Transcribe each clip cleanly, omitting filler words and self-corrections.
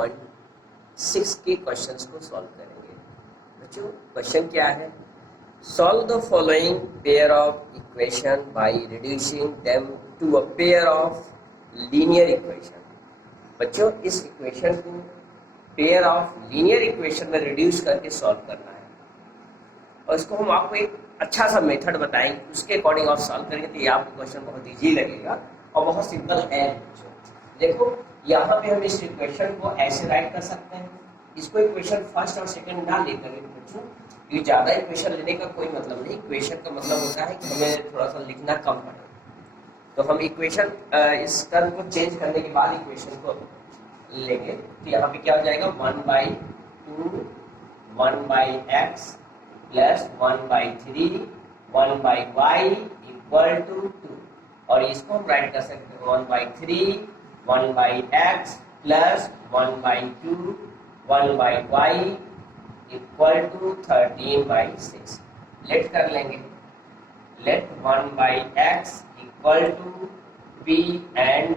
1.6 के क्वेश्चंस को सॉल्व करेंगे। बच्चों क्वेश्चन क्या है? Solve the following pair of equation by reducing them to a pair of linear equation. बच्चों इस इक्वेशन को पेयर ऑफ लीनियर इक्वेशन में रिड्यूस करके सॉल्व करना है और इसको हम आपको एक अच्छा सा मेथड बताएंगे, उसके अकॉर्डिंग आप सॉल्व करेंगे तो ये आपको क्वेश्चन बहुत इजी लगेगा और बहुत सिंपल है। देखो यहाँ पे हम इस इक्वेशन को ऐसे राइट कर सकते हैं, इसको इक्वेशन फर्स्ट और सेकंड ना लेकर बच्चों ये ज़्यादा इक्वेशन लेने का कोई मतलब नहीं। इक्वेशन का मतलब होता है कि हमें थोड़ा सा लिखना कम पड़े, तो हम इक्वेशन इस टर्म को चेंज करने के बाद इक्वेशन को लेंगे। तो यहाँ पे क्या हो जाएगा 1/2 1/x plus 1/3 1/y equal to 2 और इसको हम राइट कर सकते हैं 1/3 1/x plus 1/2 1/y equal to 13/6। Let कर लेंगे, let 1/x equal to p and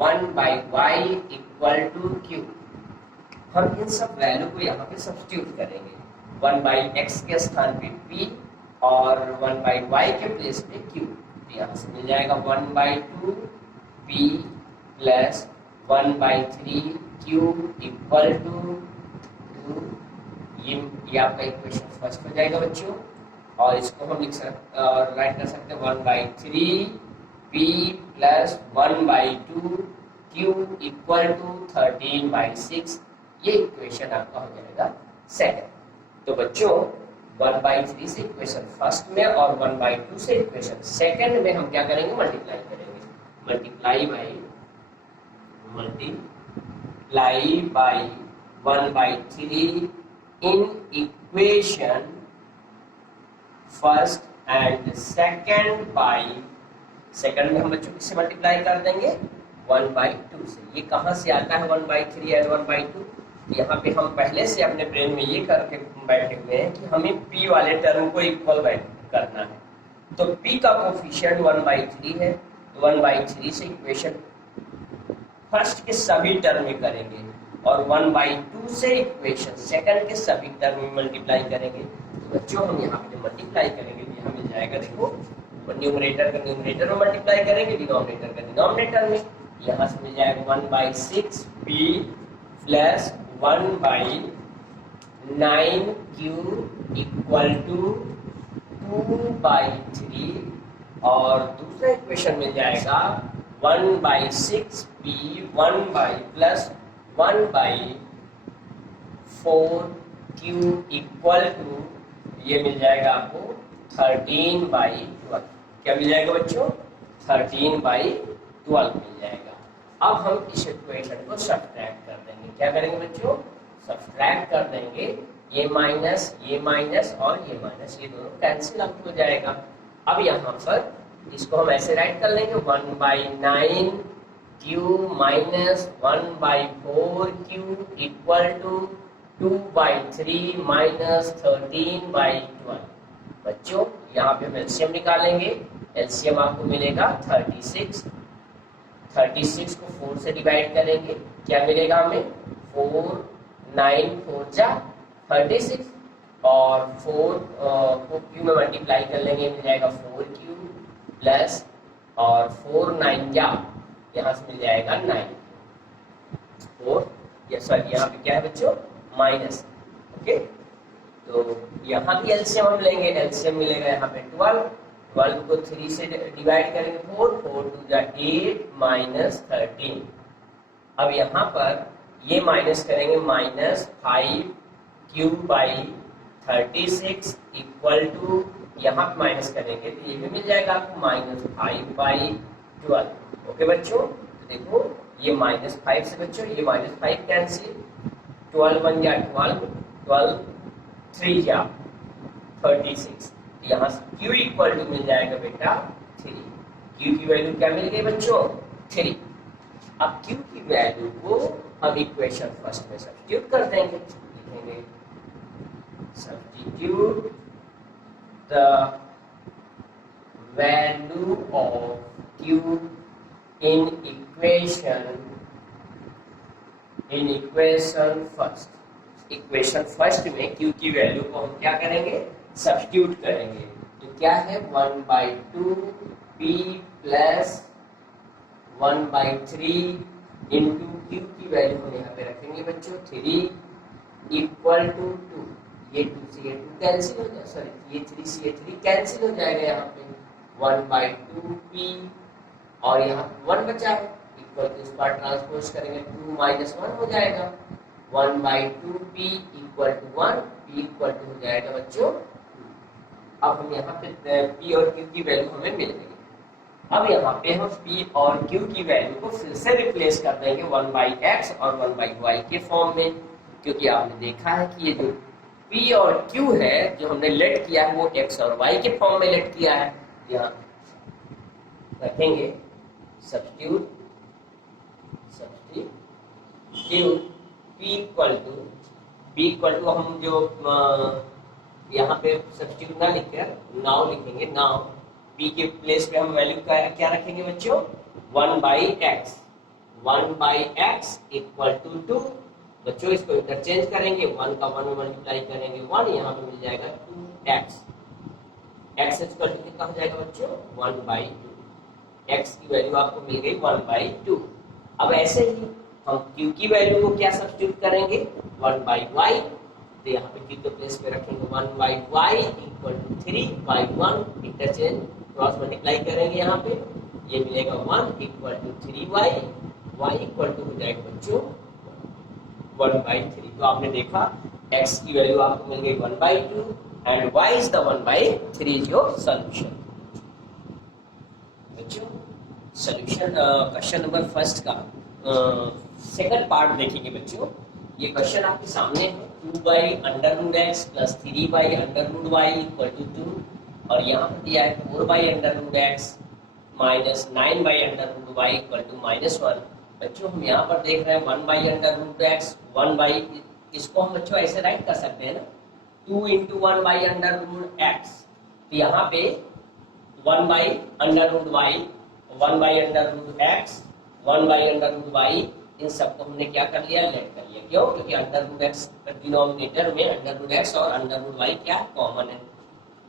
1/y equal to q। हम इन सब वैल्यू को यहाँ पे सब्स्टिट्यूट करेंगे, 1/x के स्थान पे p और 1/y के प्लेस पे q। तो यहाँ से मिल जाएगा 1/2 p plus 1/3 q equal to 2। ये आपका इक्वेशन फर्स्ट हो जाएगा बच्चों और इसको हम लिख सकते और राइट कर सकते हैं 1/3 p plus 1/2 q equal to 13/6। ये इक्वेशन आपका हो जाएगा सेकंड। तो बच्चों 1/3 से इक्वेशन फर्स्ट में और 1/2 से इक्वेशन सेकंड में हम क्या करेंगे? मल्टीप्लाई करेंगे। Multiply by 1/3 in equation first and second by, second में हम बच्चों किससे मल्टीप्लाई कर देंगे? 1/2 से। ये कहाँ से आता है 1/3 एंड 1/2? यहाँ पे हम पहले से अपने ब्रेन में ये करके बैठे हुए हैं कि हमें p वाले टर्म को इक्वल करना है। तो p का कोफिशिएंट 1/3 है, 1/3 से इक्वेशन फर्स्ट के सभी टर्म में करेंगे और 1/2 से इक्वेशन सेकंड के सभी टर्म में मल्टीप्लाई करेंगे। तो बच्चों हम यहाँ पे मल्टीप्लाई करेंगे तो यहाँ मिल जाएगा, देखो न्यूमरेटर का न्यूमरेटर में मल्टीप्लाई करेंगे, डिनोमिनेटर का डिनोमिनेटर में। यहाँ से मिल जाएगा 1/6 p plus 1/9q equal to 2/3 और दूसरा इक्वेशन मिल जाएगा 1/6 p 1/ plus 1/4q equal to ये मिल जाएगा आपको 13/12। क्या मिल जाएगा बच्चों? 13/12 मिल जाएगा। अब हम इस इक्वेशन को सब्ट्रैक्ट कर देंगे। क्या करेंगे बच्चों? सब्ट्रैक्ट कर देंगे। ये माइनस और ये माइनस, ये दोनों कैंसिल आउट हो जाएगा। अब यहाँ पर इसको हम ऐसे राइट कर लेंगे 1/9q minus 1/4q equal to 2/3 minus 13/12। बच्चों यहाँ पे हम एलसीएम निकालेंगे। एलसीएम आपको मिलेगा 36। 36 को 4 से डिवाइड करेंगे, क्या मिलेगा हमें? 4 9 4 जा 36 और 4 को क्यू में मल्टीप्लाई कर लेंगे, मिल जाएगा 4q प्लस और 4 9 जा यहाँ से मिल जाएगा 9 4 या सॉरी यहाँ पे क्या है बच्चों? माइनस। ओके, तो यहाँ भी एलसीएम हम लेंगे। एलसीएम मिलेगा यहाँ पे 12 को 3 से डिवाइड करेंगे 4 2 जा 8 माइनस 13। अब यहाँ पर ये माइनस करेंगे -5q/36 इक्वल टू यहाँ पे माइनस करेंगे तो ये भी मिल जाएगा आपको -5/12। ओके बच्चों, तो देखो ये -5 से बच्चों ये -5 कैंसिल, 12 1 जा 12 12 3 जा 36। यहाँ से q इक्वल टू मिल जाएगा बेटा 3। q की वैल्यू क्या मिल गई बच्चों? 3। अब q की वैल्यू को हम इक्वेशन फर्स्ट में सब्स्टिट्यूट कर देंगे। लिखेंगे substitute the value of q in in equation first में Q की वैल्यू को हम क्या करेंगे, सब्स्टिट्यूट करेंगे। तो क्या है 1/2 P प्लस 1/3 इंटू Q की वैल्यू हम यहाँ पे रखेंगे बच्चों 3 इक्वल टू 2। ये 2 से ये 2 कैंसिल हो जाए, सॉरी ये 3 से ये 3 कैंसिल हो जाएगा यहाँ पे 1/2P और यहाँ 1 बचा है इक्वल टू, इस बार ट्रांसपोज करेंगे 2 माइनस 1 हो जाएगा 1/2P equal to 1, P equal to हो जाएगा बच्चों। अब हम यहाँ पे P और Q की वैल्यू हमें मिल गई। अब यहाँ पे हम P और Q की वैल्यू को फिर से रिप्लेस कर देंगे 1/x और 1/y के फॉर्म में, क्योंकि आपने देखा है कि ये जो P और Q है जो हमने लेट किया है वो x और y के फॉर्म में लेट किया है। यहाँ रखेंगे सब्स्टिट्यूट P इक्वल टू हम जो यहाँ पे सब्स्टिट्यूट ना लिखकर नाउ लिखेंगे। नाउ P के प्लेस पे हम वैल्यू क्या रखेंगे बच्चों 1/x इक्वल टू 2। बच्चों इसको इंटरचेंज करेंगे, 1 का 1 में मल्टीप्लाई करेंगे 1, यहाँ पे मिल जाएगा 2x। x इक्वल टू कितना हो जाएगा बच्चों 1/2। x की वैल्यू आपको मिल गई 1/2। अब ऐसे ही हम q की वैल्यू को क्या सब्स्टिट्यूट करेंगे 1/y। तो यहाँ पे q के प्लेस पे रखेंगे 1/y equal to 3/1, interchange cross multiply करेंगे यहाँ पे, ये मिलेगा 1 equal to 3y, y equal to हो जाएगा बच्चों 1/3। तो आपने देखा x की वैल्यू आपको मिल गई 1/2 and y is the 1/3 is your solution. बच्चों सॉल्यूशन क्वेश्चन नंबर फर्स्ट का सेकंड पार्ट देखेंगे बच्चों। ये क्वेश्चन आपके सामने है 2/√x plus 3/√y equal to 2 और यहाँ पर दिया है 4/√x minus 9/√y equal to -1। बच्चों हम यहाँ पर देख रहे हैं 1/√x 1 इसको हम बच्चों ऐसे राइट कर सकते हैं ना 2 × 1/√x। तो यहाँ पे 1/√y 1/√x 1/√y इन सबको हमने क्या कर लिया लेट कर लिया। क्यों? क्योंकि √x डिनोमिनेटर में √x और √y क्या कॉमन है।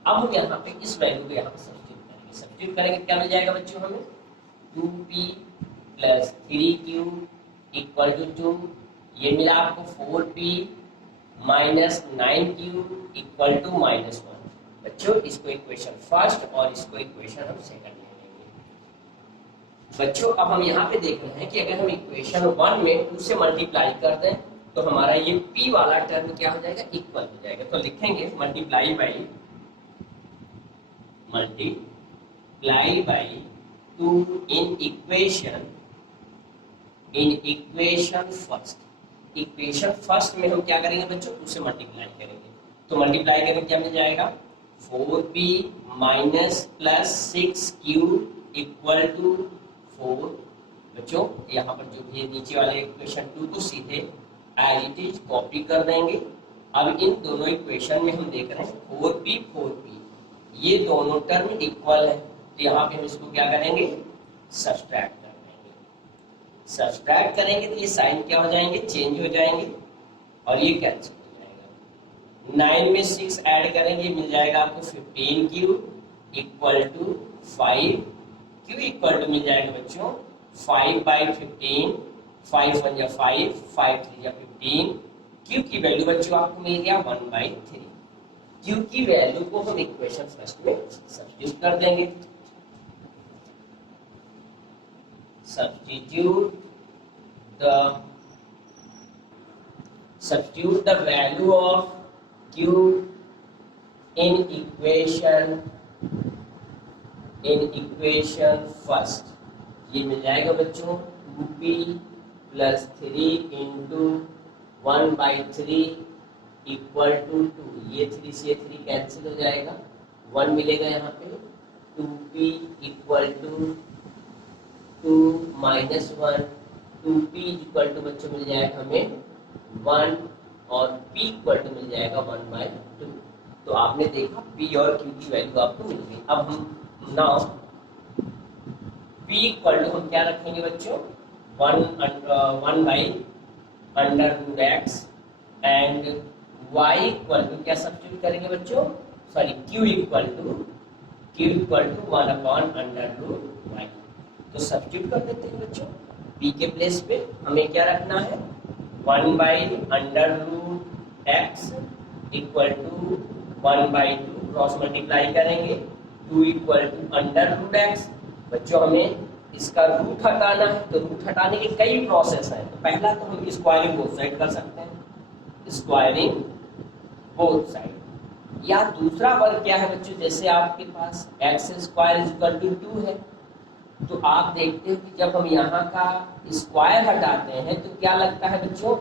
अब हम यहाँ पे इस वैल्यू को यहाँ पे सब्स्टिट्यूट करेंगे क्या मिल जाएगा बच्चों हमें 2p plus 3q equal to 2। ये मिला आपको 4p minus 9q equal to -1। बच्चों इसको इक्वेशन फर्स्ट और इसको इक्वेशन हम सेकंड ले लेंगे। बच्चों अब हम यहाँ पे देख रहे हैं कि अगर हम इक्वेशन 1 में 2 से मल्टीप्लाई कर दें तो हमारा ये p वाला टर्म क्या हो जाएगा इक्वल हो जाएगा। तो लिखेंगे multiply by 2 in equation first. Equation first में हम क्या करेंगे बच्चों 2 से मल्टीप्लाई करेंगे। तो मल्टीप्लाई करेंगे क्या मिल जाएगा 4p minus plus 6q equal to 4। बच्चों यहाँ पर जो भी नीचे वाले इक्वेशन 2 को सीधे एज इट इज कॉपी कर देंगे। अब इन दोनों इक्वेशन में हम देख रहे हैं 4p ये दोनों टर्म इक्वल है। तो यहाँ पे हम इसको क्या करेंगे सब्सट्रैक्ट कर देंगे। सब्सट्रैक्ट करेंगे तो ये साइन क्या हो जाएंगे चेंज हो जाएंगे और ये कैंसिल हो जाएगा। 9 में 6 ऐड करेंगे मिल जाएगा आपको 15q equal to 5। q equal to मिल जाएगा बच्चों 5/15 5 1 या 5 5 3 या 15। q की वैल्यू बच्चों आपको मिल गया 1/3। q की वैल्यू को हम इक्वेशन फर्स्ट में सब्स्टिट्यूट कर देंगे। substitute the value of q in equation first। ये मिल जाएगा बच्चों 2p plus 3 into 1/3 equal to 2। ये 3 से 3 कैंसिल हो जाएगा 1 मिलेगा यहाँ पे 2p equal to 2 minus 1 2p equal to बच्चों मिल जाएगा हमें 1 और p इक्वल टू मिल जाएगा 1/2। तो आपने देखा p और q की वैल्यू आपको मिल गई। अब हम नाउ p इक्वल टू हम क्या रखेंगे बच्चों 1/2 under root x and y equal to क्या सब्स्टिट्यूट करेंगे बच्चों, sorry q equal to 1 upon under root y। तो सब्स्टिट्यूट कर देते हैं बच्चों, p के प्लेस पे हमें क्या रखना है 1 by under root x equal to 1/2 cross multiply करेंगे 2 equal to under root x. बच्चों हमें इसका रूट हटाना है, तो रूट हटाने के कई प्रोसेस हैं। तो पहला तो हम स्क्वायरिंग बोथ साइड कर सकते हैं, स्क्वायरिंग बोथ साइड। या दूसरा वर्ग क्या है बच्चों, जैसे आपके पास एक्स स्क्वायर इक्वल टू 2 है, तो आप देखते हो कि जब हम यहाँ का स्क्वायर हटाते हैं तो क्या लगता है बच्चों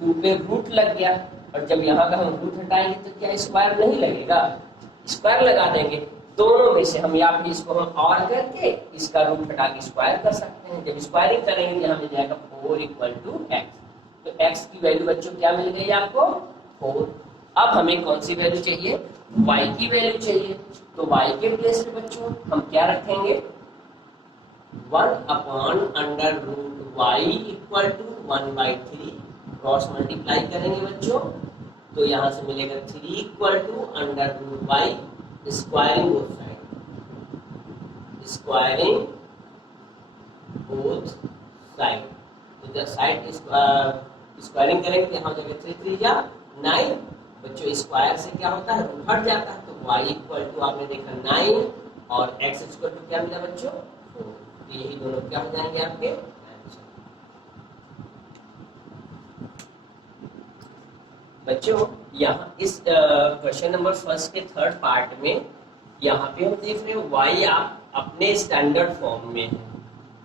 2 पे रूट लग गया, और जब यहाँ का हम रूट हटाएंगे तो क्या स्क्वायर नहीं लगेगा, स्क्वायर लगा देंगे। दोनों में से हम या फिर इसको हम और करके इसका रूट हटा के स्क्वायर कर सकते हैं। जब स्क्वायरिंग करेंगे तो यहाँ मिल जाएगा 4 इक्वल टू एक्स। तो एक्स की वैल्यू बच्चों क्या मिल गई आपको 4। अब हमें कौन सी वैल्यू चाहिए, y की वैल्यू चाहिए। तो y के प्लेस पे बच्चों हम क्या रखेंगे 1 upon under root y equal to 1/3 cross multiply करेंगे बच्चों, तो यहाँ से मिलेगा 3 equal to under root y squaring both side, squaring both side. तो जब साइड स्क्वायरिंग करेंगे तो यहाँ जगह 3 3 जा 9 बच्चों, स्क्वायर से क्या होता है रूट हट जाता है। तो y इक्वल टू आपने देखा 9 और x इक्वल टू क्या मिला बच्चों 4। तो यही दोनों क्या हो जाएंगे आपके आंसर। बच्चों यहाँ इस क्वेश्चन नंबर फर्स्ट के थर्ड पार्ट में यहाँ पे हम देख रहे हो y आप अपने स्टैंडर्ड फॉर्म में है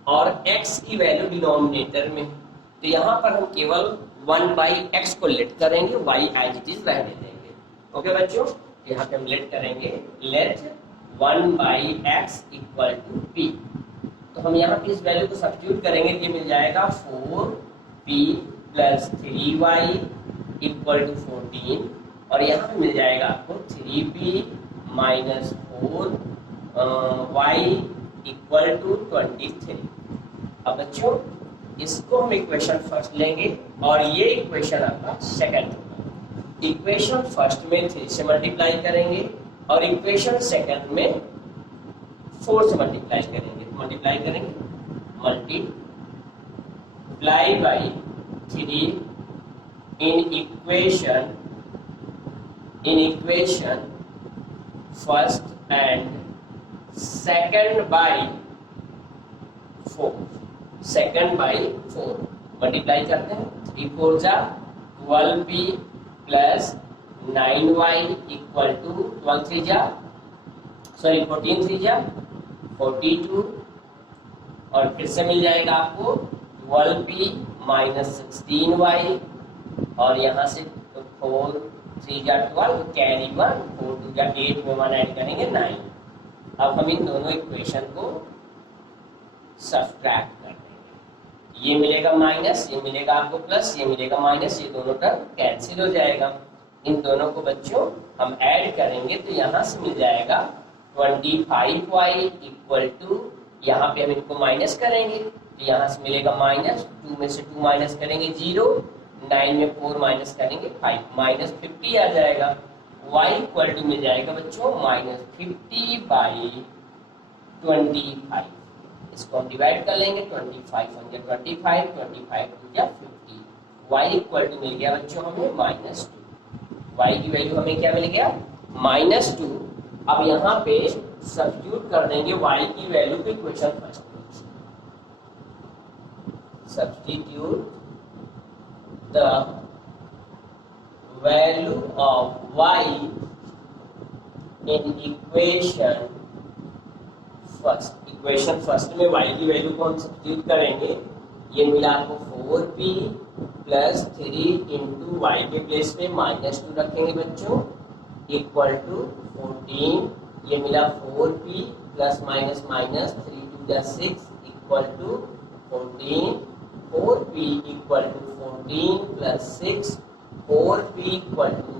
और x की वैल्यू डिनोमिनेटर में। तो यहाँ पर हम केवल 1/x को लेट करेंगे, y एज इट इज रहने देंगे। ओके बच्चों, यहाँ पे हम लेट करेंगे let 1/x equal to p। तो हम यहाँ पे इस वैल्यू को सब्स्टिट्यूट करेंगे, ये मिल जाएगा 4p plus 3y equal to 14 और यहाँ पे मिल जाएगा आपको 3p minus 4y equal to 23। अब बच्चों इसको हम इक्वेशन फर्स्ट लेंगे और ये इक्वेशन आपका सेकंड होगा। इक्वेशन फर्स्ट में 3 से मल्टीप्लाई करेंगे और इक्वेशन सेकंड में 4 से मल्टीप्लाई करेंगे। मल्टीप्लाई करेंगे multiply by 3 in equation first and second by 4, second by 4 multiply करते हैं 3 4 जा 12p plus 9y equal to 12 3 जा सॉरी 14 3 जा 42 और फिर से मिल जाएगा आपको 12p माइनस 16y और यहाँ से 4 3 जा 12 कैरी 1 4 2 जा 8 में 1 ऐड करेंगे 9। अब हम इन दोनों इक्वेशन को सब्ट्रैक्ट कर देंगे, ये मिलेगा माइनस, ये मिलेगा आपको प्लस, ये मिलेगा माइनस, ये दोनों टर्म कैंसिल हो जाएगा। इन दोनों को बच्चों हम ऐड करेंगे तो यहाँ से मिल जाएगा 25y इक्वल टू, यहाँ पे हम इनको माइनस करेंगे तो यहाँ से मिलेगा माइनस 2 में से 2 माइनस करेंगे 0, 9 में 4 माइनस करेंगे 5 माइनस 50 आ जाएगा। y इक्वल टू मिल जाएगा बच्चों माइनस 50/25। इसको हम डिवाइड कर लेंगे 25 1 जा 25 25 2 जा 50। y इक्वल टू मिल गया बच्चों हमें -2। y की वैल्यू हमें क्या मिल गया -2। अब यहाँ पे सब्स्टिट्यूट कर देंगे y की वैल्यू को इक्वेशन फर्स्ट में। Substitute the value of y in equation first। Equation first में y की वैल्यू को हम सब्स्टिट्यूट करेंगे, ये मिला आपको 4p प्लस 3 इंटू वाई के प्लेस में -2 रखेंगे बच्चों इक्वल टू 14, ये मिला 4p प्लस माइनस माइनस 3 2 जा 6 equal to 14, 4p equal to 14 plus 6 4p equal to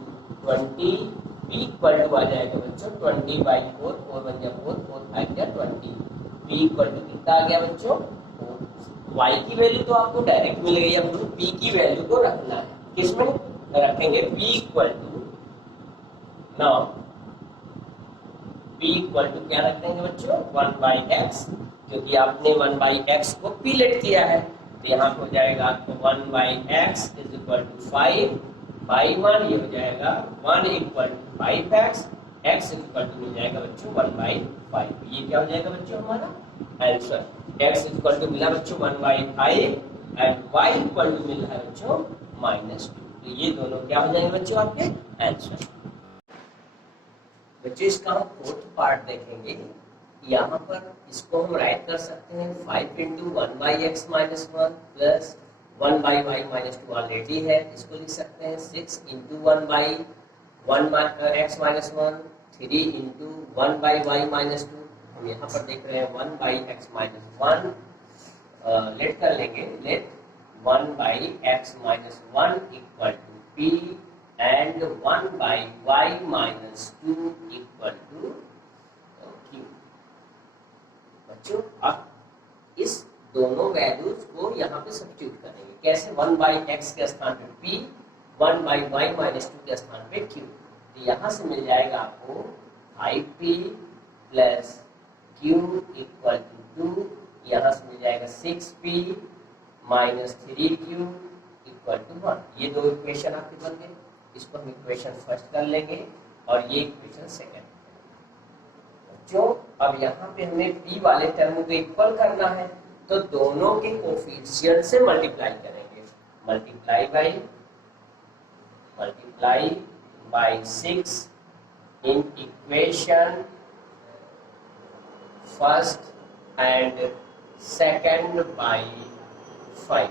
20, p equal to आ जाएगा बच्चों 20/4, 4 1 जा 4 4 5 जा 20, p इक्वल टू कितना आ गया बच्चों 4। y की वैल्यू तो आपको डायरेक्ट मिल गई, अब हमें p की वैल्यू को रखना है। किसमें रखेंगे? p equal to, now p equal to क्या रख देंगे बच्चों? 1/x, क्योंकि आपने 1/x को p लेट किया है, तो यहाँ पे हो जाएगा आपको 1/x इज इक्वल टू 5/1, ये हो जाएगा 1 equal to 5x, x is equal to मिल जाएगा बच्चों 1/5। ये क्या हो जाएगा बच्चों हमारा answer. x is equal to मिला बच्चों 1/5 एंड y इक्वल टू मिल रहा है बच्चों -2। तो ये दोनों क्या हो जाएंगे बच्चों आपके आंसर। बच्चों इसका हम फोर्थ पार्ट देखेंगे। यहाँ पर इसको हम राइट कर सकते हैं 5 into 1/x -1 plus 1/y -2 already है, इसको लिख सकते हैं 6 इंटू 1/x -1, 3 इंटू 1/y -2। हम यहाँ पर देख रहे हैं 1/x -1, लेट कर लेंगे, let 1/x -1 equal to p and 1/y -2 equal to q। बच्चों अब इस दोनों वैल्यूज को यहाँ पे सब्स्टिट्यूट करेंगे। कैसे? 1/x के स्थान पे p, 1/y -2 के स्थान पे q। तो यहाँ से मिल जाएगा आपको 5p plus q equal to 2, यहाँ से मिल जाएगा 6p minus 3q equal to 1। ये दो इक्वेशन आपके बन गए। इसको हम इक्वेशन फर्स्ट कर लेंगे और ये इक्वेशन सेकंड। जो अब यहाँ पे हमें p वाले टर्म को इक्वल करना है, तो दोनों के कोफिशिएंट से मल्टीप्लाई करेंगे। Multiply by 6 in equation first and second by 5।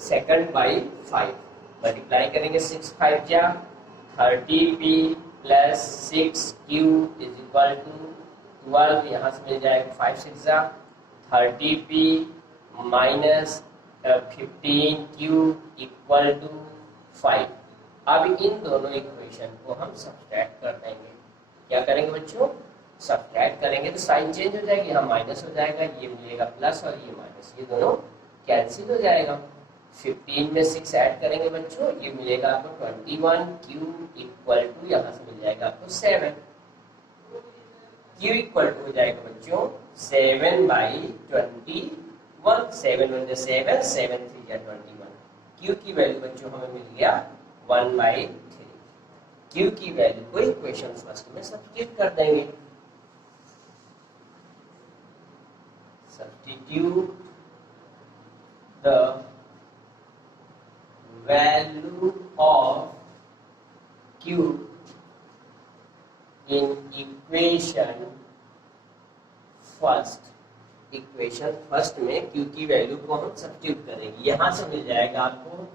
Second by 5 multiply करेंगे, 6 5 जा 30p plus 6q is equal to 12, यहाँ से मिल जाएगा 5 6 जा 30p minus 15q equal to 5। अब इन दोनों इक्वेशन को हम सब्सट्रैक्ट कर देंगे। क्या करेंगे बच्चों? सब्सट्रैक्ट करेंगे तो साइन चेंज हो जाएगी, यहाँ माइनस हो जाएगा, ये मिलेगा प्लस और ये माइनस, ये दोनों कैंसिल हो जाएगा। 15 में 6 ऐड करेंगे बच्चों, ये मिलेगा आपको 21q इक्वल टू, यहाँ से मिल जाएगा आपको 7। q इक्वल टू हो जाएगा बच्चों 7/21, 7 1 7, 7 3 21। q की वैल्यू बच्चों हमें मिल गया 1/3। q की वैल्यू को इक्वेशन फर्स्ट में सब्स्टिट्यूट कर देंगे। Substitute the value of q in equation first. Equation first में q की वैल्यू को हम सब्स्टिट्यूट करेंगे। यहाँ से मिल जाएगा आपको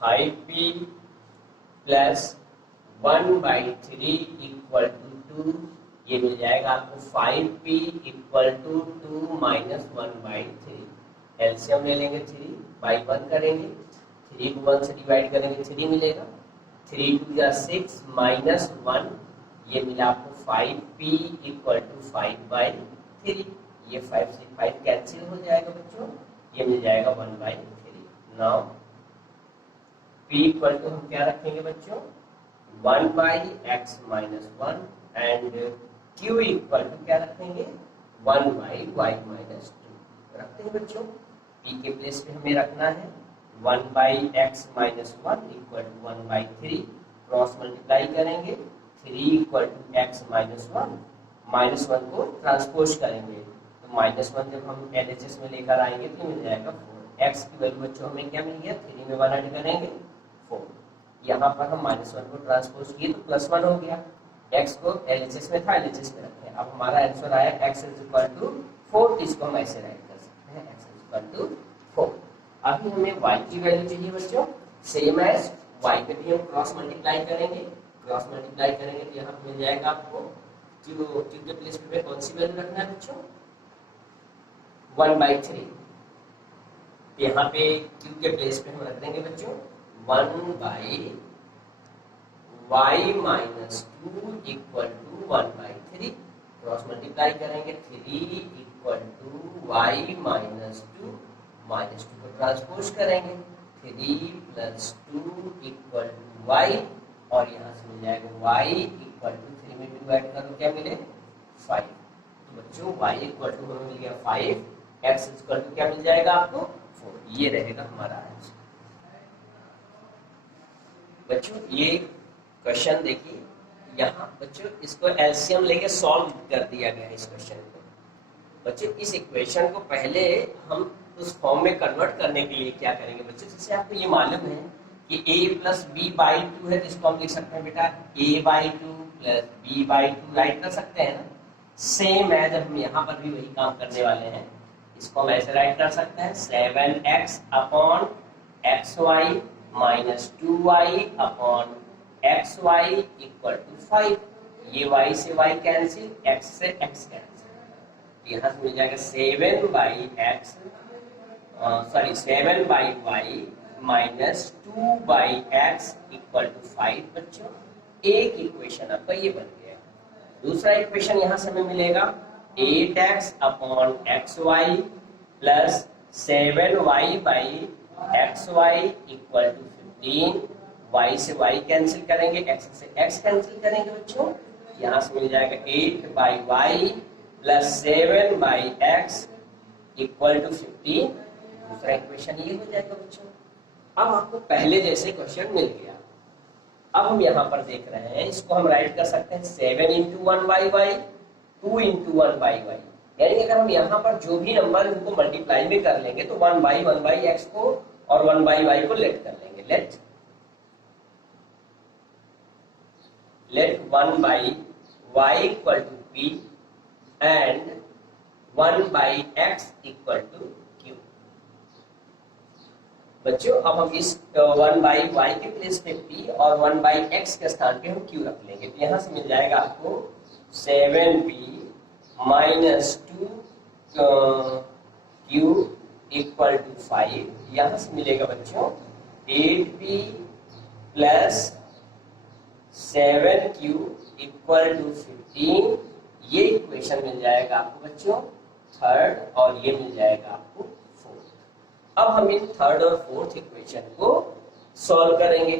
5p प्लस 1/3 इक्वल टू 2, ये मिल जाएगा आपको 5p equal to 2 minus 1/3। LCM ले लेंगे, 3/1 करेंगे, 3 को 1 से डिवाइड करेंगे 3 मिलेगा, 3 2 जा 6 माइनस 1, ये मिला आपको 5p इक्वल टू 5/3। ये 5 से 5 कैंसिल हो जाएगा बच्चों, ये मिल जाएगा 1/3। नाउ p इक्वल टू हम क्या रखेंगे बच्चों? 1/x minus 1 and q equal to क्या रखेंगे? 1/y माइनस 2 रखते हैं बच्चों। p के प्लेस पे हमें रखना है 1/x minus 1 equal to 1/3, cross multiply करेंगे, 3 equal to x minus 1, minus 1 को ट्रांसपोज करेंगे, तो माइनस 1 जब हम LHS में लेकर आएंगे तो मिल जाएगा 4। x की वैल्यू बच्चों हमें क्या मिल गया? 3 में 1 ऐड करेंगे 4। यहाँ पर हम माइनस 1 को ट्रांसपोज किए तो प्लस 1 हो गया। x को LHS में था, LHS में रखें। अब हमारा आंसर आया x इज इक्वल टू 4, इसको हम ऐसे राइट कर सकते हैं, x इज इक्वल टू 4। अभी हमें y की वैल्यू चाहिए बच्चों, सेम एज y पे भी हम क्रॉस मल्टीप्लाई करेंगे, क्रॉस मल्टीप्लाई करेंगे तो यहाँ पे मिल जाएगा आपको q के प्लेस पे कौन सी वैल्यू रखना है बच्चों? 1/3। यहाँ पे q के प्लेस पे हम रख देंगे बच्चों 1/y minus 2 equal to 1/3, cross multiply करेंगे 3 इक्वल टू y माइनस 2 -2 को ट्रांसपोज करेंगे, 3 + 2 = y, और यहाँ से मिल जाएगा y = 3 में 2 ऐड करो क्या मिले 5। तो बच्चों y = हमें मिल गया 5, x = क्या मिल जाएगा आपको 4। ये रहेगा हमारा आंसर। बच्चों ये क्वेश्चन देखिए, यहाँ बच्चों इसको एलसीएम लेके सॉल्व कर दिया गया है इस क्वेश्चन को। बच्चों इस इक्वेशन को पहले हम उस फॉर्म में कन्वर्ट करने के लिए क्या करेंगे बच्चों, जैसे आपको ये मालूम है कि a + b/2 है, तो इसको हम लिख सकते हैं बेटा a/2 + b/2 राइट कर सकते हैं ना। सेम एज हम यहाँ पर भी वही काम करने वाले हैं, इसको हम ऐसे राइट कर सकते हैं 7x upon xy minus 2y upon xy = 5। ये y से y कैंसिल, x से x कैंसिल, यहाँ से मिल जाएगा 7/y माइनस 2/x = 5। बच्चों एक इक्वेशन आपका ये बन गया। दूसरा इक्वेशन यहाँ से हमें मिलेगा 8x upon xy plus 7y/xy = 15। y से y कैंसिल करेंगे, x से x कैंसिल करेंगे बच्चों, यहाँ से मिल जाएगा 8/y प्लस 7/x = 15। दूसरा इक्वेशन ये हो जाएगा बच्चों। अब आपको पहले जैसे क्वेश्चन मिल गया। अब हम यहाँ पर देख रहे हैं, इसको हम राइट कर सकते हैं 7 × 1/y 2 × 1/y, यानी अगर हम यहाँ पर जो भी नंबर उनको मल्टीप्लाई में कर लेंगे तो 1/x को और 1/y को लेट कर लेंगे। Let 1/y = p and 1/x = q। बच्चों अब हम इस 1/y के प्लेस पे p और 1/x के स्थान पे हम q रख लेंगे, तो यहाँ से मिल जाएगा आपको 7p माइनस 2q = 5। यहाँ से मिलेगा बच्चों 8p प्लस 7q = 15। ये इक्वेशन मिल जाएगा आपको बच्चों थर्ड, और ये मिल जाएगा आपको फोर्थ। अब हम इन थर्ड और फोर्थ इक्वेशन को सॉल्व करेंगे।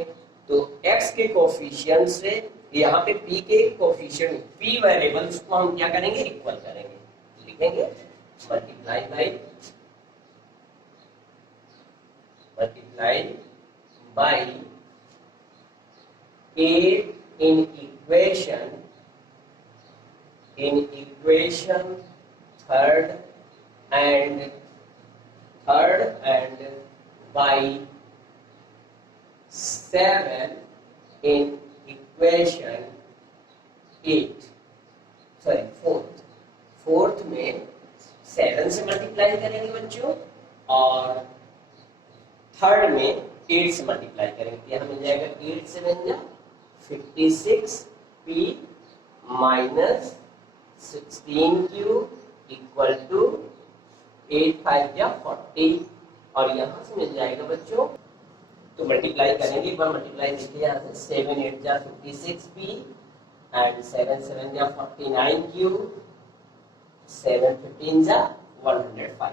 तो x के कोफिशिएंट से यहाँ पे p के कोफिशिएंट, p वेरिएबल्स को हम क्या करेंगे इक्वल करेंगे, लिखेंगे multiply by 8 in equation third and by 7 in equation 8, sorry fourth में 7 से मल्टीप्लाई करेंगे बच्चों, और थर्ड में 8 से मल्टीप्लाई करेंगे। यहाँ मिल जाएगा 8 से बन जा 56p माइनस 16q = 8×5 या 40, और यहाँ से मिल जाएगा बच्चों, तो मल्टीप्लाई करेंगे, एक बार मल्टीप्लाई देखिए यहाँ से 7×8 = 56p एंड 7×7 = 49q, 7×15 = 105।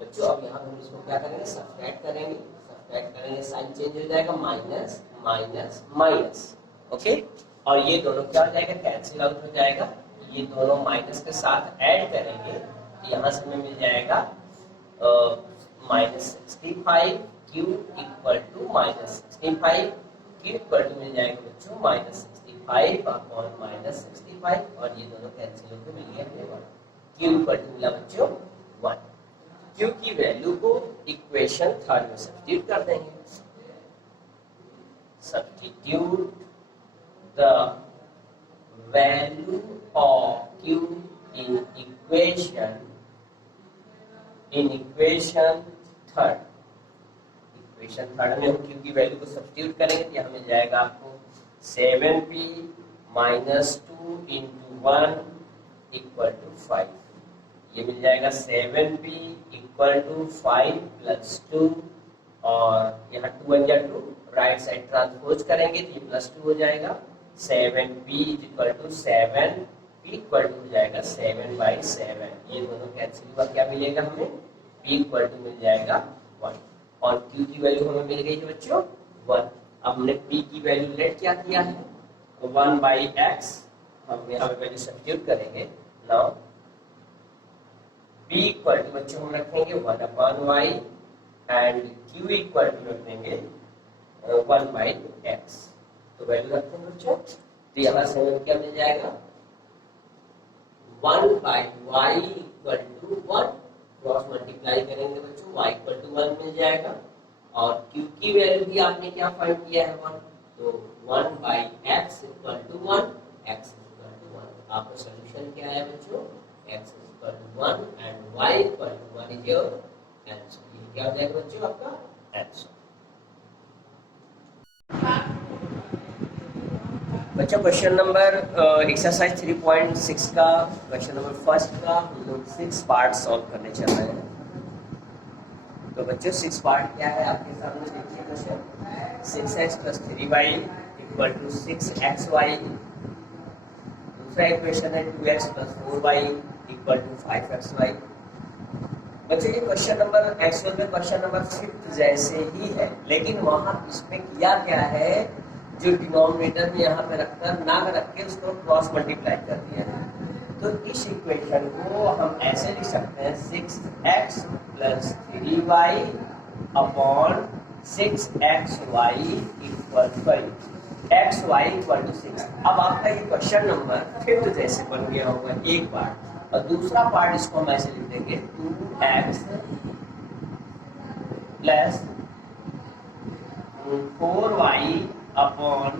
बच्चों अब यहाँ हम इसको क्या करेंगे सब्ट्रैक्ट करेंगे, साइन चेंज हो जाएगा माइनस माइनस माइनस, ओके, और ये दोनों क्या हो जाएगा कैंसिल आउट हो जाएगा। ये दोनों माइनस के साथ ऐड करेंगे, तो यहाँ से हमें मिल जाएगा -65q = -65, q मिल जाएगा बच्चों -65 अपॉन -65, और ये दोनों कैंसिल होकर मिल गया हमें 1। q मिला बच्चों 1। q की वैल्यू को इक्वेशन थर्ड में सब्स्टिट्यूट कर देंगे। Substitute the value of q in equation third। Equation third में हम q की वैल्यू को सब्स्टिट्यूट करेंगे, तो यहाँ मिल जाएगा आपको 7p माइनस 2 × 1 = 5। ये मिल जाएगा 7p = 5 + 2, और यहाँ 2 × 2 राइट साइड ट्रांसपोज करेंगे तो ये +2 हो जाएगा। 7p = 7, p = हो जाएगा 7/7। ये दोनों कैंसिल हुआ, क्या मिलेगा हमें p इक्वल टू मिल जाएगा 1 और q की वैल्यू हमें मिल गई है बच्चों 1। अब हमने p की वैल्यू लेट क्या किया है 1/x, हम यहाँ पे वैल्यू सब्स्टिट्यूट करेंगे। नाउ p इक्वल टू बच्चों हम रखेंगे 1/y and q equal to रखेंगे 1/x। तो वैल्यू रखते हैं बच्चों, तो यहाँ से हमें क्या मिल जाएगा 1/y equal to 1, cross multiply करेंगे बच्चों y इक्वल टू 1 मिल जाएगा और q की वैल्यू भी आपने क्या फाइंड किया है 1, तो 1/x equal to 1, x equal to 1। आपका सॉल्यूशन क्या है बच्चों x equal to 1 and y equal to 1 is your answer. ये क्या हो जाएगा बच्चों आपका आंसर। बच्चों क्वेश्चन नंबर एक्सरसाइज 3.6 का क्वेश्चन नंबर फर्स्ट का हम लोग 6 पार्ट सॉल्व करने चल रहे हैं। तो बच्चों 6 पार्ट क्या है आपके सामने देखिए question 6x + 3y equal to 6xy। दूसरा इक्वेशन है 2x + 4y equal to 5xy। बच्चों ये क्वेश्चन नंबर एक्चुअल में क्वेश्चन नंबर 5 जैसे ही है, लेकिन वहां इसमें किया क्या है जो डिनोमिनेटर में यहाँ पे रखकर ना रख के उसको क्रॉस मल्टीप्लाई कर दिया है। तो इस इक्वेशन को हम ऐसे लिख सकते हैं 6x + 3y upon 6xy equal xy equal to 6। अब आपका ये क्वेश्चन नंबर 5 जैसे बन गया होगा एक पार्ट, और दूसरा पार्ट इसको हम ऐसे लिख देंगे 2x + 4y upon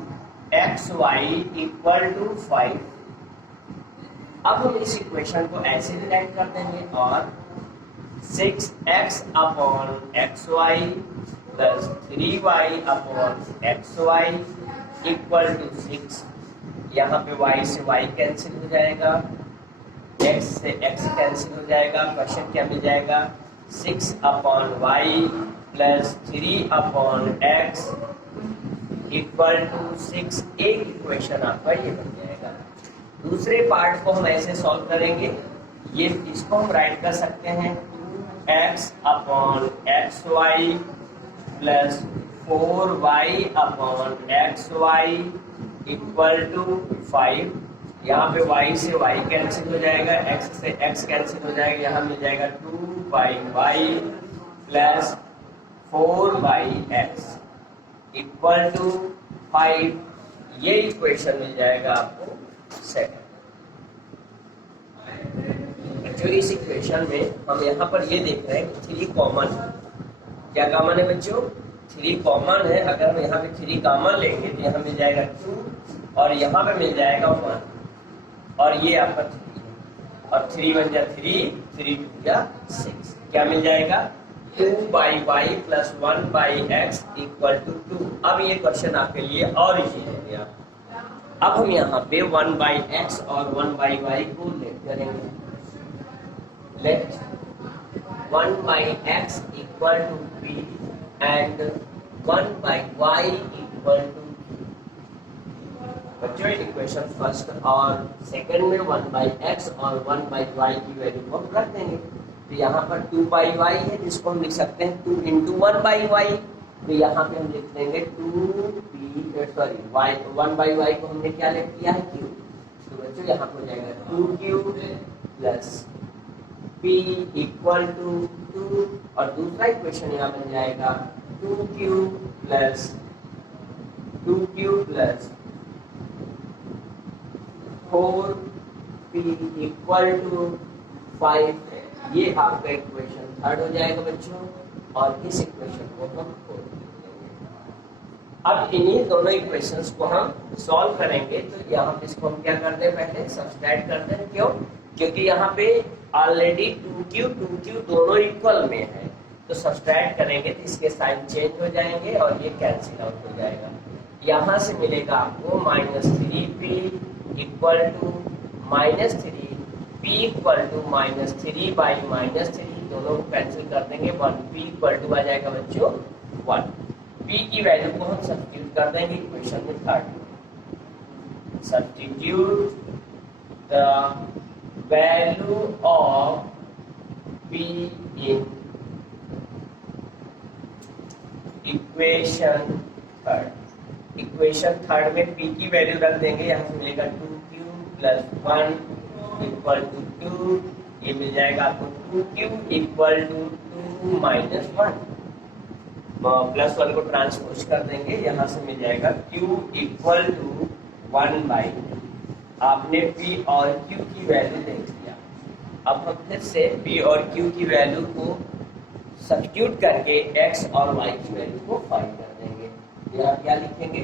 xy equal to 5। अब हम इस इक्वेशन को ऐसे भी राइट कर देंगे और 6x upon xy + 3y upon xy equal to 6। यहाँ पे y से y कैंसिल हो जाएगा, x से x कैंसिल हो जाएगा। क्वेश्चन क्या मिल जाएगा 6 upon y + 3 upon x equal to 6। एक इक्वेशन आपका ये बन जाएगा। दूसरे पार्ट को हम ऐसे सॉल्व करेंगे, ये इसको हम राइट कर सकते हैं 2x upon xy + 4y upon xy equal to 5। यहाँ पे y से y कैंसिल हो जाएगा, x से x कैंसिल हो जाएगा, यहाँ मिल जाएगा 2y + 4x इक्वल टू 5। ये इक्वेशन मिल जाएगा आपको सेकंड। जो इस इक्वेशन में हम यहाँ पर ये देख रहे हैं 3 कॉमन, क्या कॉमन है बच्चों 3 कॉमन है। अगर हम यहाँ पे 3 कॉमन लेंगे तो यहाँ मिल जाएगा 2 और यहाँ पे मिल जाएगा 1 और ये आपका 3 है और 3 × 1 3, 3 × 2 6। क्या मिल जाएगा 2/y + 1/x इक्वल टू 2। अब ये क्वेश्चन आपके लिए और इजी हो गया। अब हम यहाँ पे 1/x और 1/y को लेट करेंगे। Let 1/x equal to p and 1/y equal to q। बच्चों इक्वेशन फर्स्ट और सेकंड में 1/x और 1/y की वैल्यू को हम रख देंगे। तो यहाँ पर 2/y है जिसको हम लिख सकते हैं 2 × 1/y। तो यहाँ पे हम लिख देंगे 1/y को हमने क्या लिख किया है q। तो बच्चों यहाँ पर हो जाएगा 2q + p इक्वल टू 2 और दूसरा इक्वेशन यहाँ बन जाएगा 2q + 4p इक्वल टू 5। ये आपका इक्वेशन थर्ड हो जाएगा बच्चों और इस इक्वेशन को हम फोर्थ लिख देंगे। अब इन्हीं दोनों इक्वेशंस को हम सॉल्व करेंगे। तो यहाँ पे इसको हम क्या करते हैं पहले सब्सट्रैक्ट करते हैं। क्यों? क्योंकि यहाँ पे ऑलरेडी 2q दोनों इक्वल में है, तो सब्सट्रैक्ट करेंगे तो इसके साइन चेंज हो जाएंगे और ये कैंसिल आउट हो जाएगा। यहाँ से मिलेगा आपको -3p equal to -3 p equal to -3/-3, दोनों को कैंसिल कर देंगे 1p इक्वल टू आ जाएगा बच्चों 1। p की वैल्यू को हम सब्स्टिट्यूट कर देंगे इक्वेशन में third. Substitute the value of p in equation third. Equation third में p की वैल्यू रख देंगे, यहाँ से मिलेगा 2q प्लस 1 इक्वल टू 2, ये मिल जाएगा आपको 2q equal to 2 minus 1, plus 1 को ट्रांसपोज कर देंगे, यहाँ से मिल जाएगा q इक्वल टू 1 बाई। आपने p और q की वैल्यू देख लिया। अब हम फिर से p और q की वैल्यू को सब्स्टिट्यूट करके x और y की वैल्यू को फाइंड कर देंगे। यहाँ क्या लिखेंगे,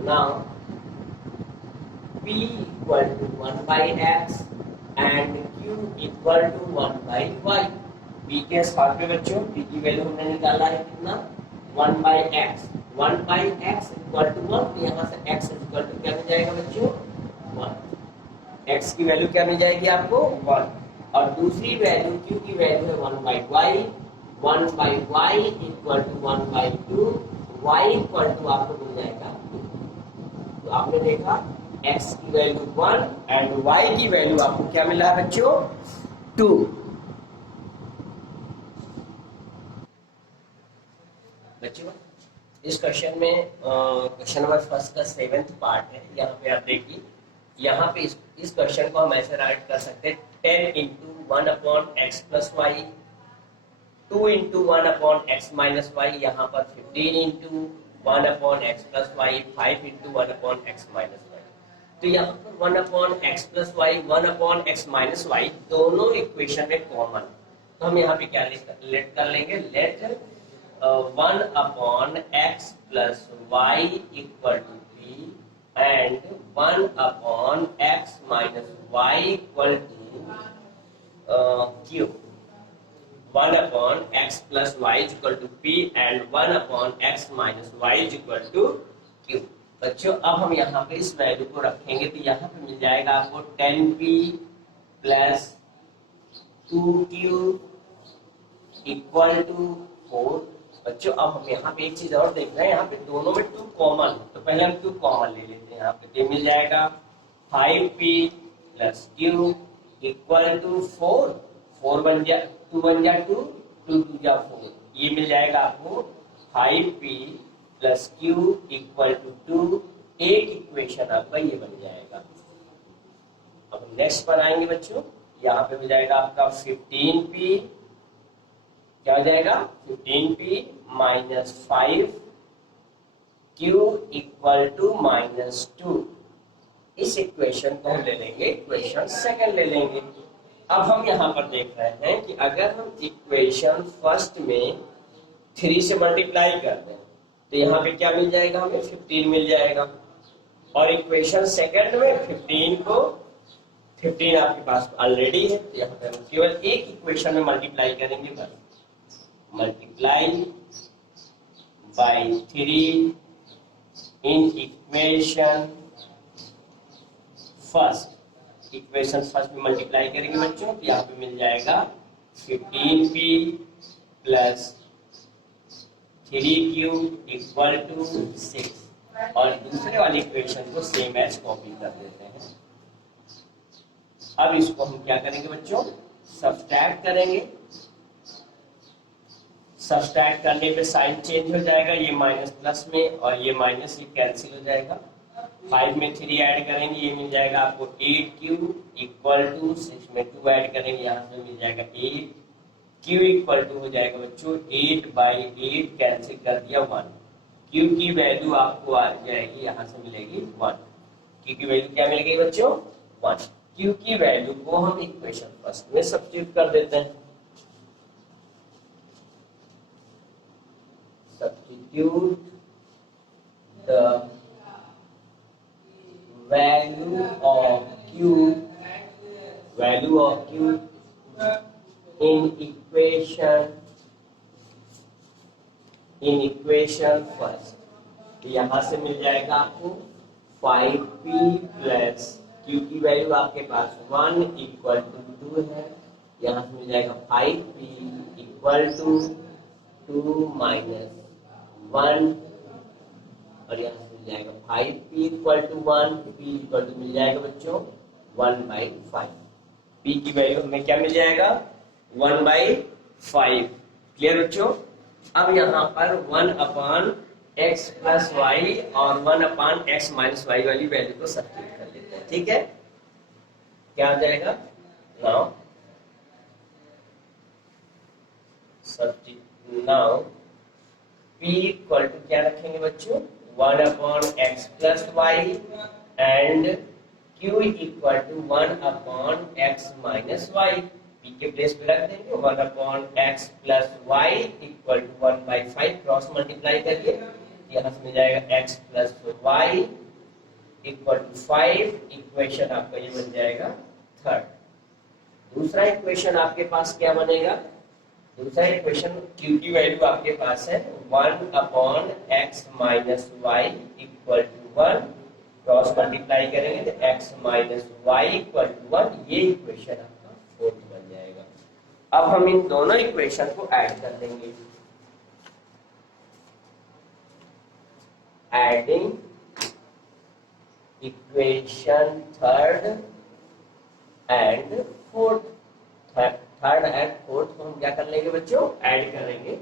now p equal to 1 by x and q equal to 1 by y। p के स्थान पे बच्चों p की वैल्यू हमने निकाला है कितना, 1 by x। 1 by x equal to 1, तो यहाँ से x इक्वल टू क्या मिल जाएगा बच्चों, 1। x की वैल्यू क्या मिल जाएगी आपको, 1। और दूसरी वैल्यू q की वैल्यू है 1 by y। 1 by y equal to 1 by 2, y equal to आपको मिल जाएगा 2। तो आपने देखा x की वैल्यू 1 एंड y की वैल्यू आपको क्या मिला है बच्चों, 2। बच्चों इस क्वेश्चन में क्वेश्चन नंबर फर्स्ट का 7th पार्ट है। यहाँ पे आप देखिए, यहाँ पे इस क्वेश्चन को हम ऐसे राइट कर सकते हैं 10 into 1 upon x plus y, 2 into 1 upon x minus y, यहाँ पर 15 into 1 upon x plus y, 5 into 1 upon x minus y. तो यहाँ पर 1 upon x plus y, 1 upon x minus y दोनों इक्वेशन में कॉमन, तो हम यहाँ पे क्या लेट कर लेंगे, let 1 upon x plus y equal to p and 1 upon x minus y equal to q। 1 upon x plus y is equal to p and 1 upon x minus y is equal to q। बच्चों अब हम यहाँ पे इस value को रखेंगे, तो यहाँ पे मिल जाएगा आपको 10p plus 2q equal to 4। बच्चों अब हम यहाँ पे एक चीज और देख रहे हैं, यहाँ पे दोनों में 2 कॉमन, तो पहले हम 2 कॉमन ले लेते हैं। यहाँ पे ये मिल जाएगा 5p plus q equal to 4, 4 बन जा 2 बन जा 2, 2 2 जा 4, ये मिल जाएगा आपको 5p plus q equal to 2। एक इक्वेशन आपका ये बन जाएगा। अब हम नेक्स्ट पर आएंगे बच्चों, यहाँ पे मिल जाएगा आपका 15p, क्या हो जाएगा 15p minus 5q equal to minus 2। इस इक्वेशन को हम ले लेंगे, इक्वेशन सेकंड ले लेंगे। अब हम यहाँ पर देख रहे हैं कि अगर हम इक्वेशन फर्स्ट में 3 से मल्टीप्लाई कर दें तो यहाँ पे क्या मिल जाएगा, हमें 15 मिल जाएगा। और इक्वेशन सेकंड में 15 को 15 आपके पास ऑलरेडी है, तो यहाँ पे हम केवल एक इक्वेशन में मल्टीप्लाई करेंगे, बस multiply by 3 in equation first। Equation first में मल्टीप्लाई करेंगे बच्चों, तो यहाँ पे मिल जाएगा 15p plus 3q equal to 6। और दूसरे वाली इक्वेशन को सेम एज कॉपी कर देते हैं। अब इसको हम क्या करेंगे बच्चों, सब्सट्रैक्ट करेंगे। सब्सट्रैक्ट करने पे साइन चेंज हो जाएगा, ये माइनस प्लस में और ये माइनस, ये कैंसिल हो जाएगा। 5 में 3 ऐड करेंगे, ये मिल जाएगा आपको 8q इक्वल टू 6 में 2 ऐड करेंगे, यहाँ से मिल जाएगा 8q इक्वल टू हो जाएगा बच्चों 8 बाई 8, कैंसिल कर दिया 1। q की वैल्यू आपको आ जाएगी, यहाँ से मिलेगी 1। q की वैल्यू क्या मिल गई बच्चों, 1। q की वैल्यू को हम इक्वेशन फर्स्ट में सब्स्टिट्यूट कर देते हैं। Substitute the value of q in equation first। तो यहाँ से मिल जाएगा आपको 5p प्लस q की वैल्यू आपके पास 1 इक्वल टू 2 है, यहाँ से मिल जाएगा 5p इक्वल टू 2 माइनस 1 और यहाँ से मिल जाएगा 5p equal to 1, p equal to मिल जाएगा बच्चों 1/5। p की वैल्यू हमें क्या मिल जाएगा 1/5। क्लियर बच्चों। अब यहाँ पर 1/x प्लस वाई और 1/x माइनस वाई वाली वैल्यू को सब्स्टिट्यूट कर लेते हैं। ठीक है, क्या आ जाएगा? Now substitute, now p equal to क्या रखेंगे बच्चों? 1/x plus y and q equal to 1/x minus y. p के प्लेस पे रख देंगे 1/x plus y equal to 1/5, cross multiply करिए, यहाँ से मिल जाएगा x plus y equal to 5। Equation आपका ये बन जाएगा थर्ड। दूसरा इक्वेशन आपके पास क्या बनेगा? दूसरा इक्वेशन q की वैल्यू आपके पास है 1/x minus Y equal to 1, cross multiply करेंगे तो x minus Y equal to 1। ये इक्वेशन आपका फोर्थ बन जाएगा। अब हम इन दोनों इक्वेशन को ऐड कर देंगे। Adding equation third and fourth. Third and fourth को हम क्या कर लेंगे बच्चों? ऐड करेंगे।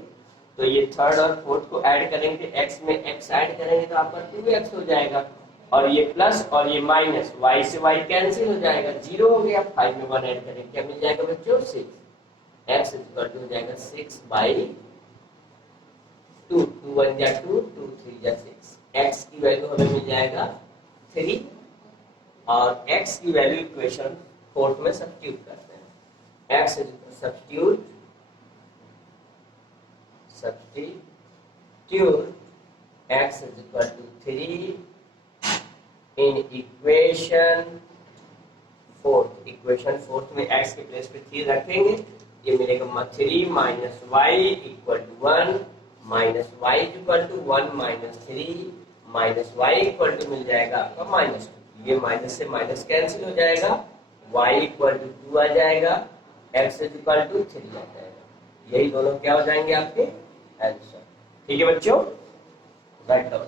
तो ये थर्ड और फोर्थ को ऐड करेंगे, x में x ऐड करेंगे तो आपका 2x हो जाएगा, और ये प्लस और ये माइनस, y से y कैंसिल हो जाएगा, 0 हो गया। 5 में 1 ऐड करेंगे, क्या मिल जाएगा बच्चों? 6। x इक्वल टू हो जाएगा 6/2। 2 1 जा 2, 2 3 जा 6। x की वैल्यू हमें मिल जाएगा 3 और x की वैल्यू इक्वेशन फोर्थ में सब्स्टिट्यूट करते हैं। x substitute x is equal to 3 in equation fourth। Equation fourth में x के प्लेस पे 3 रखेंगे, ये मिलेगा 3 minus Y equal to 1 minus Y equal to 1 minus 3 minus Y equal to मिल जाएगा आपका -2। ये माइनस से माइनस कैंसिल हो जाएगा, y इक्वल टू 2 आ जाएगा, x इक्वल टू 3 आ जाएगा। यही दोनों क्या हो जाएंगे आपके आंसर। ठीक है बच्चों, राइट डाउन।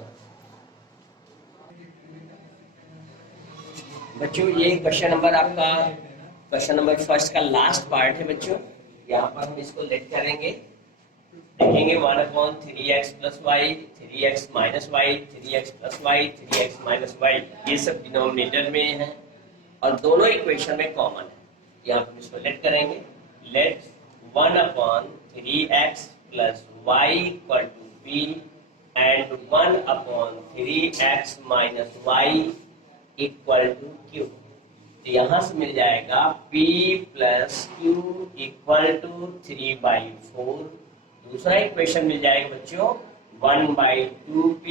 बच्चों ये क्वेश्चन नंबर आपका, क्वेश्चन नंबर फर्स्ट का लास्ट पार्ट है बच्चों। यहाँ पर हम इसको लेट करेंगे, देखेंगे 1/3x plus y, 3x minus y, 3x plus y, 3x minus y, ये सब डिनोमिनेटर में है और दोनों इक्वेशन में कॉमन है। यहाँ पर इसको लेट करेंगे, let 1/3x plus y equal to p and 1/3x minus Y equal to q। तो यहाँ से मिल जाएगा p plus q equal to 3/4। दूसरा इक्वेशन मिल जाएगा बच्चों 1/2p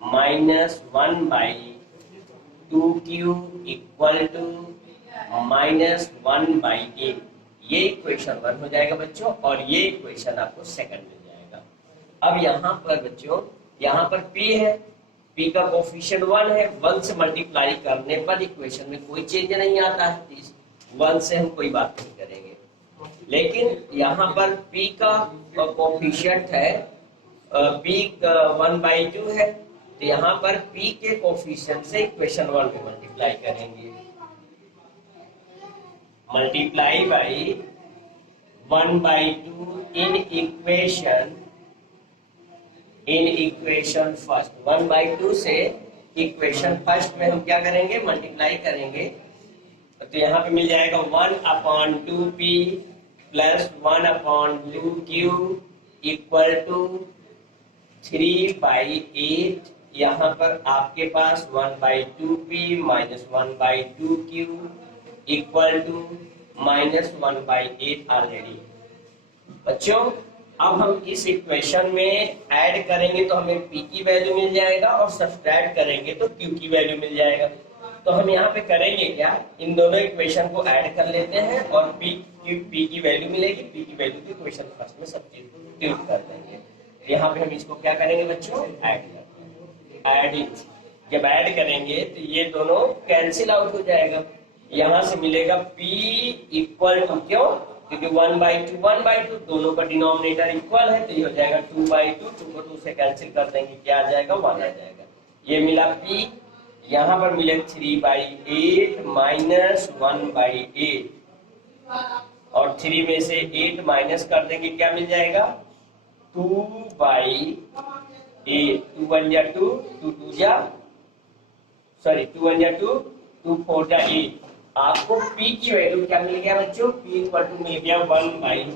minus 1/2q equal to -1/8। ये इक्वेशन 1 हो जाएगा बच्चों और ये इक्वेशन आपको सेकंड मिल जाएगा। अब यहाँ पर बच्चों, यहाँ पर p है, p का कोफिशिएंट 1 है, 1 से मल्टीप्लाई करने पर इक्वेशन में कोई चेंज नहीं आता है, 1 से हम कोई बात नहीं करेंगे। लेकिन यहाँ पर p का कोफिशिएंट है, p 1/2 है, तो यहाँ पर p के कोफिशिएंट से इक्वेशन 1 में मल्टीप्लाई करेंगे, multiply by 1/2 in equation first. 1/2 से इक्वेशन फर्स्ट में हम क्या करेंगे? मल्टीप्लाई करेंगे। तो यहाँ पे मिल जाएगा 1/2p plus 1/2q equal to 3/8। यहाँ पर आपके पास 1/2p minus 1/2q equal to -1/8 already. बच्चों अब हम इस इक्वेशन में ऐड करेंगे तो हमें p की वैल्यू मिल जाएगा और सब्ट्रैक्ट करेंगे तो q की वैल्यू मिल जाएगा। तो हम यहाँ पे करेंगे क्या, इन दोनों इक्वेशन को ऐड कर लेते हैं और p की वैल्यू मिलेगी, p की वैल्यू को इक्वेशन फर्स्ट में सब्स्टिट्यूट कर देंगे। यहाँ पे हम इसको क्या करेंगे बच्चों? ऐड करेंगे। ऐड जब ऐड करेंगे तो ये दोनों कैंसिल आउट हो जाएगा, यहाँ से मिलेगा p इक्वल टू, क्यों? क्योंकि 1/2 दोनों का डिनोमिनेटर इक्वल है, तो ये हो जाएगा 2/2, 2 को 2 से कैंसिल कर देंगे, क्या आ जाएगा? 1 आ जाएगा। ये मिला p, यहाँ पर मिले 3/8 माइनस 1/8 और 3 में से 8 माइनस कर देंगे, क्या मिल जाएगा? 2/8, 2 1 जा 2, 2 2 जा, सॉरी 2 1 जा 2, 2 4 जा 8। आपको p की वैल्यू क्या मिल गया बच्चों? p इक्वल टू मिल गया 1/4।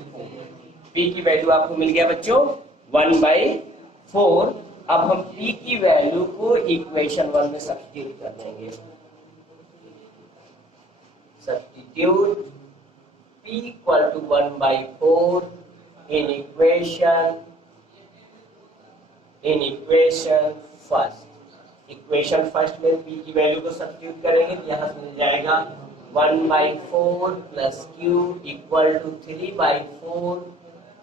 p की वैल्यू आपको मिल गया बच्चों 1/4। अब हम p की वैल्यू को इक्वेशन 1 में सब्स्टिट्यूट कर देंगे। Substitute p equal to 1/4 in equation first. Equation first में p की वैल्यू को सब्स्टिट्यूट करेंगे तो यहाँ से मिल जाएगा 1/4 plus q equal to 3/4।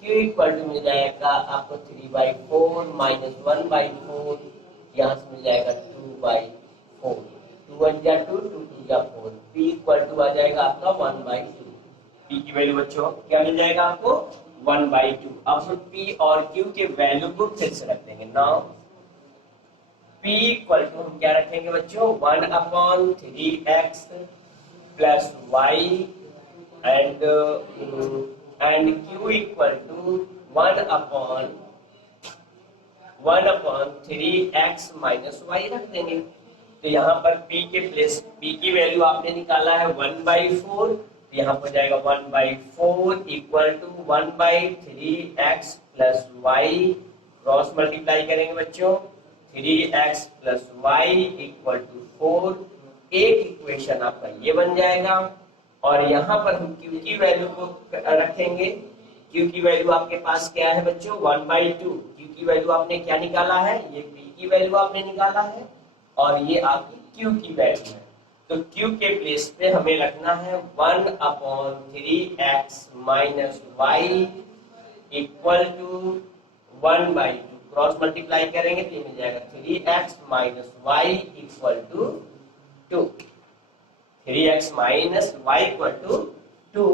q equal to मिल जाएगा आपको 3/4 माइनस 1/4, यहाँ से मिल जाएगा 2/4। 2 1 जा 2, 2 2 जा 4। p इक्वल टू आ जाएगा आपका 1/2। p की वैल्यू बच्चों क्या मिल जाएगा आपको? 1/2। अब हम p और q के वैल्यू को फिर से रख देंगे। नाउ p इक्वल टू हम क्या रखेंगे बच्चों? 1/3x plus y and q equal to 1/3x minus y रख देंगे। तो यहाँ पर p के प्लेस p की वैल्यू आपने निकाला है 1/4, यहाँ पर जाएगा 1/4 equal to 1/3x plus y। Cross multiply करेंगे बच्चों, 3x plus y equal to 4। एक इक्वेशन आपका ये बन जाएगा। और यहाँ पर हम q की वैल्यू को रखेंगे। q की वैल्यू आपके पास क्या है बच्चों? 1/2। q की वैल्यू आपने क्या निकाला है? ये p की वैल्यू आपने निकाला है और ये आपकी q की वैल्यू है। तो q के प्लेस पे हमें रखना है 1/3x minus y equal to 1/2। Cross multiply करेंगे तो ये मिल जाएगा 3x minus y equal to 2। 3x minus y equal to 2।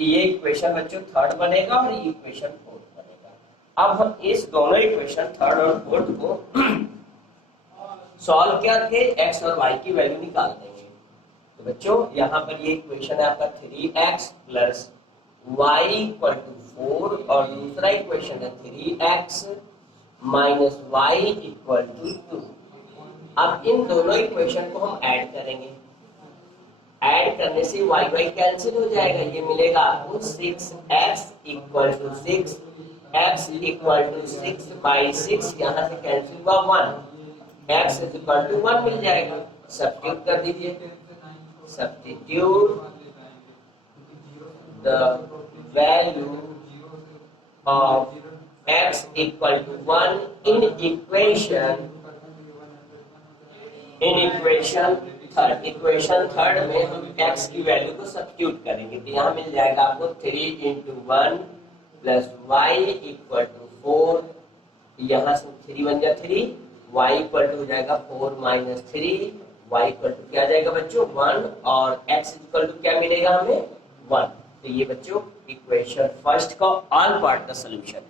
ये इक्वेशन बच्चों थर्ड बनेगा और ये इक्वेशन फोर्थ बनेगा। अब हम इस दोनों इक्वेशन थर्ड और फोर्थ को सॉल्व करके x और y की वैल्यू निकाल देंगे। तो बच्चों यहाँ पर ये इक्वेशन है आपका 3x plus y equal to 4 और दूसरा इक्वेशन है 3x minus y equal to 2। अब इन दोनों इक्वेशन को हम ऐड करेंगे। ऐड करने से y y कैंसिल हो जाएगा। ये मिलेगा आपको 6x equal to 6, x equal to 6/6, यहाँ से कैंसिल हुआ 1, x इक्वल टू 1 मिल जाएगा। सब्स्टिट्यूट कर दीजिए। Substitute the value of x equal to 1 in equation third. Equation third में हम x की वैल्यू को सब्स्टिट्यूट करेंगे तो यहाँ मिल जाएगा आपको 3 × 1 प्लस y इक्वल टू 4। यहाँ से 3 1 जा 3, y इक्वल टू हो जाएगा 4 माइनस 3, y इक्वल टू क्या जाएगा बच्चों? 1 और x इक्वल टू क्या मिलेगा हमें? 1। तो ये बच्चों इक्वेशन फर्स्ट का ऑल पार्ट का सोल्यूशन है।